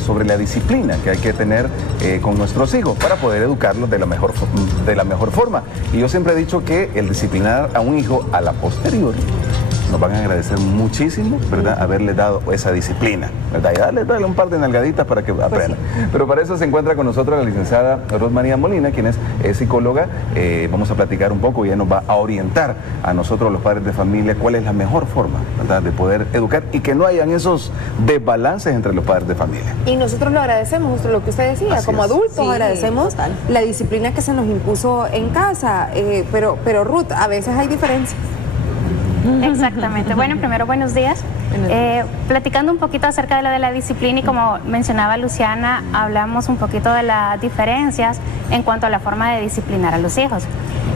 sobre la disciplina que hay que tener con nuestros hijos para poder educarlos de la mejor forma. Y yo siempre he dicho que el disciplinar a un hijo a la posterior nos van a agradecer muchísimo, ¿verdad?, haberle dado esa disciplina, ¿verdad? Y darle un par de nalgaditas para que aprendan. Sí. Pero para eso se encuentra con nosotros la licenciada Ruth María Molina, quien es psicóloga. Vamos a platicar un poco y ella nos va a orientar a nosotros, los padres de familia, cuál es la mejor forma, ¿verdad?, de poder educar y que no hayan esos desbalances entre los padres de familia. Y nosotros lo agradecemos, lo que usted decía, Así como es. adultos Sí, agradecemos total. la disciplina que se nos impuso en casa, pero Ruth, a veces hay diferencias. Exactamente. Bueno, primero buenos días. Platicando un poquito acerca de lo de la disciplina y como mencionaba Luciana, hablamos un poquito de las diferencias en cuanto a la forma de disciplinar a los hijos.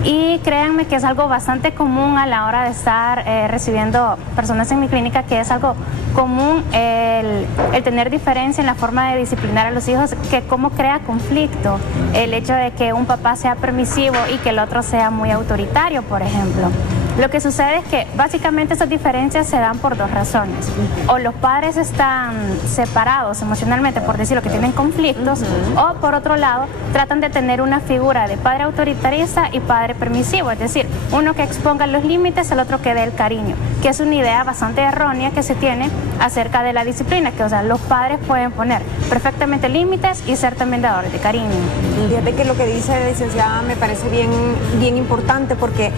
Y créanme que es algo bastante común a la hora de estar recibiendo personas en mi clínica, que es algo común el tener diferencia en la forma de disciplinar a los hijos, que cómo crea conflicto el hecho de que un papá sea permisivo y que el otro sea muy autoritario, por ejemplo. Lo que sucede es que básicamente esas diferencias se dan por dos razones. O los padres están separados emocionalmente, por decirlo, que tienen conflictos, o por otro lado, tratan de tener una figura de padre autoritarista y padre permisivo, es decir, uno que exponga los límites, el otro que dé el cariño, que es una idea bastante errónea que se tiene acerca de la disciplina, que o sea, los padres pueden poner perfectamente límites y ser también dadores de cariño. Fíjate que lo que dice la licenciada me parece bien importante, porque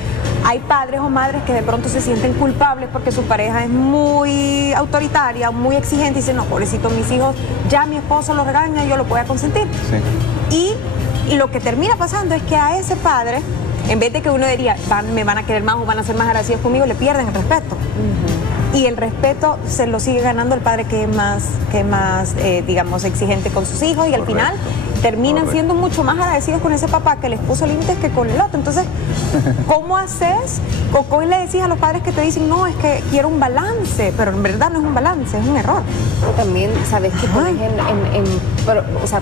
hay padres o madres que de pronto se sienten culpables porque su pareja es muy autoritaria, muy exigente y dicen, no, pobrecito, mis hijos, ya mi esposo los regaña, yo lo voy a consentir. Sí. Y lo que termina pasando es que a ese padre, en vez de que uno diría, me van a querer más o van a ser más agradecidos conmigo, le pierden el respeto. Y el respeto se lo sigue ganando el padre que es más digamos, exigente con sus hijos, y al final terminan siendo mucho más agradecidos con ese papá que les puso límites que con el otro. Entonces, ¿cómo haces? ¿Cómo le decís a los padres que te dicen, no, es que quiero un balance? Pero en verdad no es un balance, es un error. También, ¿sabes que pones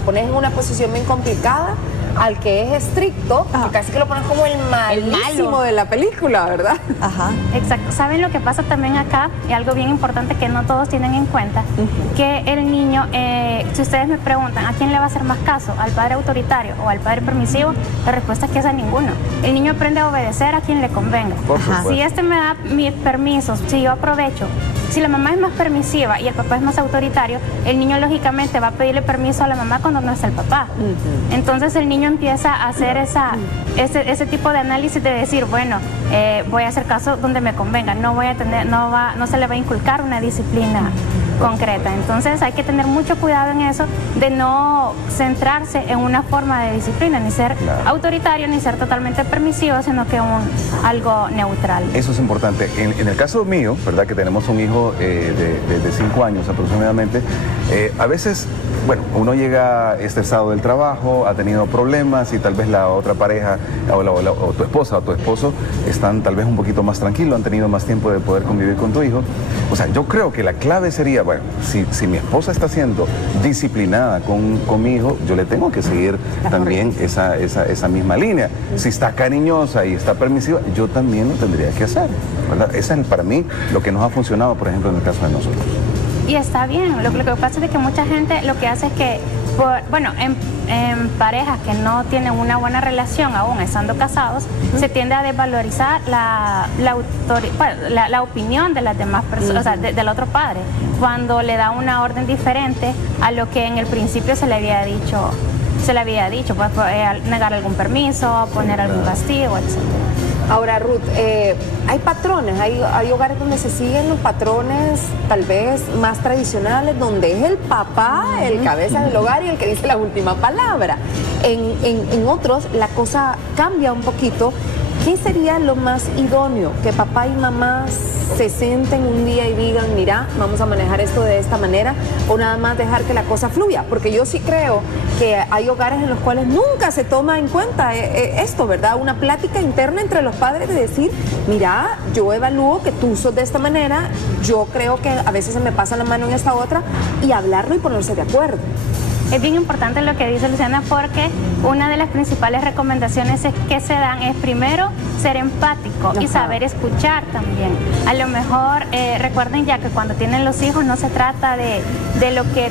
pones en una posición bien complicada al que es estricto, que casi que lo pones como el malísimo de la película, ¿verdad? Ajá. Exacto. ¿Saben lo que pasa también acá? Y algo bien importante que no todos tienen en cuenta, que el niño, si ustedes me preguntan, ¿a quién le va a hacer más caso? ¿Al padre autoritario o al padre permisivo? La respuesta es que es a ninguno. El niño aprende a obedecer a quien le convenga. Si este me da mis permisos, si yo aprovecho, si la mamá es más permisiva y el papá es más autoritario, el niño lógicamente va a pedirle permiso a la mamá cuando no está el papá. Entonces el niño empieza a hacer ese tipo de análisis de decir, bueno, voy a hacer caso donde me convenga, no se le va a inculcar una disciplina concreta. Entonces hay que tener mucho cuidado en eso, de no centrarse en una forma de disciplina, ni ser autoritario, ni ser totalmente permisivo, sino que algo neutral. Eso es importante. En el caso mío, ¿verdad?, que tenemos un hijo de 5 años aproximadamente, a veces, bueno, uno llega estresado del trabajo, ha tenido problemas y tal vez la otra pareja o tu esposa o tu esposo están tal vez un poquito más tranquilos, han tenido más tiempo de poder convivir con tu hijo. O sea, yo creo que la clave sería, bueno, si mi esposa está siendo disciplinada con mi hijo, yo le tengo que seguir también esa misma línea. Si está cariñosa y está permisiva, yo también lo tendría que hacer, ¿verdad? Esa es para mí lo que nos ha funcionado, por ejemplo, en el caso de nosotros. Y está bien, lo que pasa es que mucha gente lo que hace es que, en parejas que no tienen una buena relación aún estando casados, se tiende a desvalorizar la opinión de las demás personas, o sea, del otro padre, cuando le da una orden diferente a lo que en el principio se le había dicho, pues negar algún permiso, poner algún castigo, etc. Ahora, Ruth, hay patrones, hay hogares donde se siguen los patrones tal vez más tradicionales, donde es el papá el cabeza del hogar y el que dice la última palabra. En otros la cosa cambia un poquito. ¿Qué sería lo más idóneo? Que papá y mamá se sienten un día y digan, mira, vamos a manejar esto de esta manera, o nada más dejar que la cosa fluya, porque yo sí creo que hay hogares en los cuales nunca se toma en cuenta esto, ¿verdad? Una plática interna entre los padres de decir, mira, yo evalúo que tú sos de esta manera, yo creo que a veces se me pasa la mano en esta otra, y hablarlo y ponerse de acuerdo. es bien importante lo que dice Luciana, porque una de las principales recomendaciones que se dan es primero ser empático y saber escuchar también. A lo mejor recuerden ya que cuando tienen los hijos no se trata de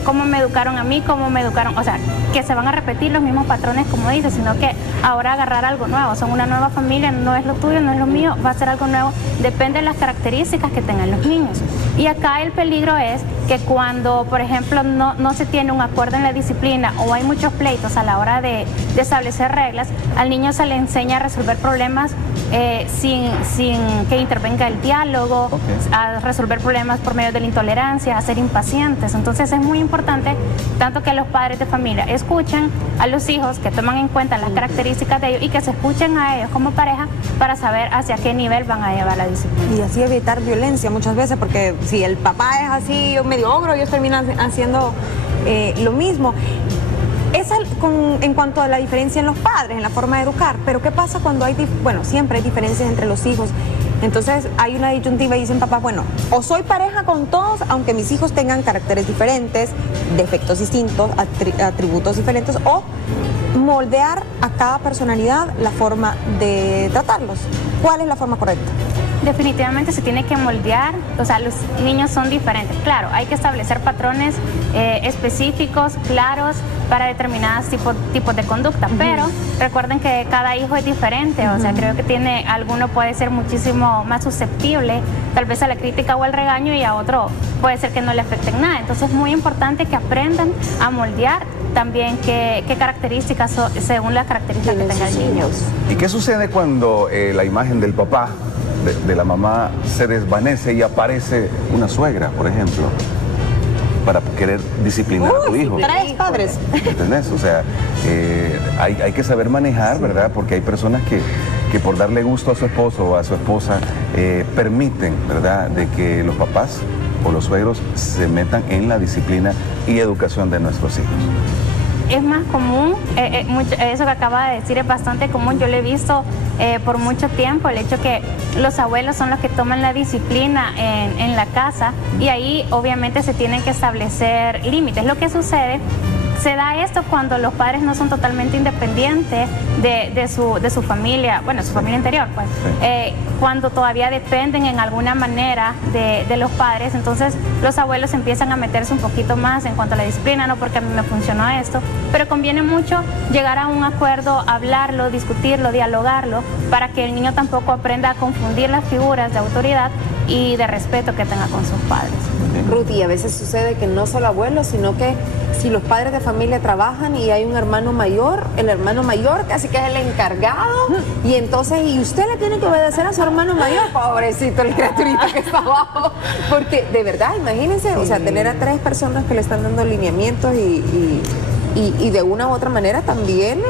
cómo me educaron a mí, cómo me educaron, o sea, que se van a repetir los mismos patrones como dice, sino que ahora agarrar algo nuevo, son una nueva familia, no es lo tuyo, no es lo mío, va a ser algo nuevo, depende de las características que tengan los niños. Y acá el peligro es que cuando, por ejemplo, no se tiene un acuerdo en la disciplina o hay muchos pleitos a la hora de establecer reglas, al niño se le enseña a resolver problemas sin que intervenga el diálogo, a resolver problemas por medio de la intolerancia, a ser impacientes. Entonces es muy importante tanto que los padres de familia escuchen a los hijos, que toman en cuenta las características de ellos y que se escuchen a ellos como pareja para saber hacia qué nivel van a llevar la disciplina. Y así evitar violencia muchas veces, porque si el papá es así medio ogro, ellos terminan haciendo lo mismo. En cuanto a la diferencia en los padres, en la forma de educar, pero ¿qué pasa cuando siempre hay diferencias entre los hijos? Entonces hay una disyuntiva y dicen papás, bueno, o soy pareja con todos, aunque mis hijos tengan caracteres diferentes, defectos distintos, atributos diferentes, o moldear a cada personalidad la forma de tratarlos. ¿Cuál es la forma correcta? Definitivamente se tiene que moldear, o sea, los niños son diferentes. Claro, hay que establecer patrones específicos, claros, para determinados tipos de conducta, pero recuerden que cada hijo es diferente, o sea, creo que alguno puede ser muchísimo más susceptible, tal vez a la crítica o al regaño, y a otro puede ser que no le afecten nada. Entonces es muy importante que aprendan a moldear también qué características según las características que tenga el niño. ¿Y qué sucede cuando la imagen del papá, de la mamá, se desvanece y aparece una suegra, por ejemplo, para querer disciplinar a tu hijo? 3 padres. ¿Entendés? O sea, hay que saber manejar, ¿verdad? Porque hay personas que por darle gusto a su esposo o a su esposa permiten, ¿verdad?, de que los papás o los suegros se metan en la disciplina y educación de nuestros hijos. Es más común, eso que acaba de decir es bastante común, yo lo he visto por mucho tiempo, el hecho que los abuelos son los que toman la disciplina en la casa, y ahí obviamente se tienen que establecer límites. Lo que sucede, se da esto cuando los padres no son totalmente independientes de su familia, bueno, su familia interior, pues. Cuando todavía dependen en alguna manera de los padres, entonces los abuelos empiezan a meterse un poquito más en cuanto a la disciplina, no porque a mí me funcionó esto, pero conviene mucho llegar a un acuerdo, hablarlo, discutirlo, dialogarlo, para que el niño tampoco aprenda a confundir las figuras de autoridad y de respeto que tenga con sus padres. Ruth, y a veces sucede que no solo abuelos, sino que si los padres de familia trabajan y hay un hermano mayor, el hermano mayor casi que es el encargado, y entonces, y usted le tiene que obedecer a su hermano mayor, pobrecito el criaturito que está abajo, porque de verdad, imagínense, o sea, tener a 3 personas que le están dando lineamientos y de una u otra manera también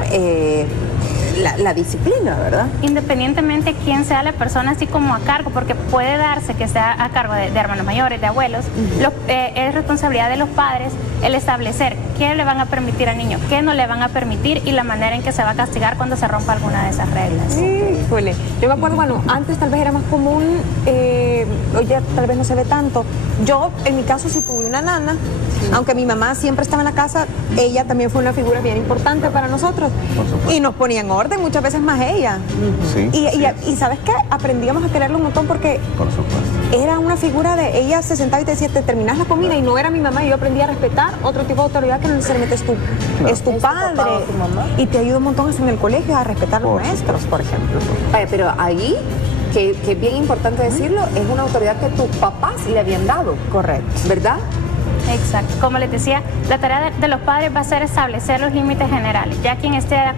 la disciplina, ¿verdad? Independientemente de quién sea la persona, así como a cargo, porque puede darse que sea a cargo de hermanos mayores, de abuelos, es responsabilidad de los padres el establecer qué le van a permitir al niño, qué no le van a permitir, y la manera en que se va a castigar cuando se rompa alguna de esas reglas. Híjole, yo me acuerdo, bueno, antes tal vez era más común, hoy ya tal vez no se ve tanto. Yo, en mi caso, sí tuve una nana, aunque mi mamá siempre estaba en la casa, ella también fue una figura bien importante para nosotros. Y nos ponía en orden, muchas veces más ella. Sí, y ¿sabes qué? Aprendíamos a quererlo un montón porque por supuesto, era una figura de, ella se sentaba y te decía, te terminas la comida, y no era mi mamá, y yo aprendí a respetar otro tipo de autoridad que no necesariamente es tu padre, papá o tu mamá. y te ayuda un montón hasta en el colegio a respetar a los Por maestros, por ejemplo. Vaya, pero ahí, que es bien importante decirlo, es una autoridad que tus papás le habían dado. Correcto. ¿Verdad? Exacto. Como les decía, la tarea de los padres va a ser establecer los límites generales. Ya quien esté a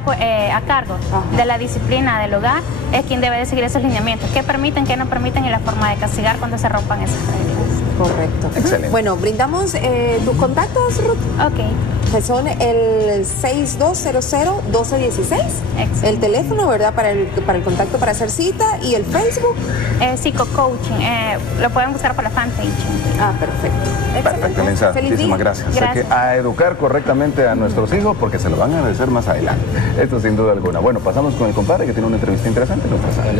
cargo de la disciplina del hogar es quien debe de seguir esos lineamientos. ¿Qué permiten, qué no permiten, y la forma de castigar cuando se rompan esas reglas? Correcto. Excelente. Bueno, brindamos tus contactos, Ruth, Ok. que son el 6200-1216. Excelente. El teléfono, ¿verdad? Para el contacto para hacer cita, y el Facebook. Psico-coaching. Lo pueden buscar por la fanpage. Ah, perfecto. perfecto, Elisa. Feliz Muchísimas día. gracias. Así Gracias. que a educar correctamente a nuestros hijos, porque se lo van a agradecer más adelante. Esto sin duda alguna. Bueno, pasamos con el compadre que tiene una entrevista interesante en nuestra sala.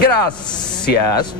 Gracias.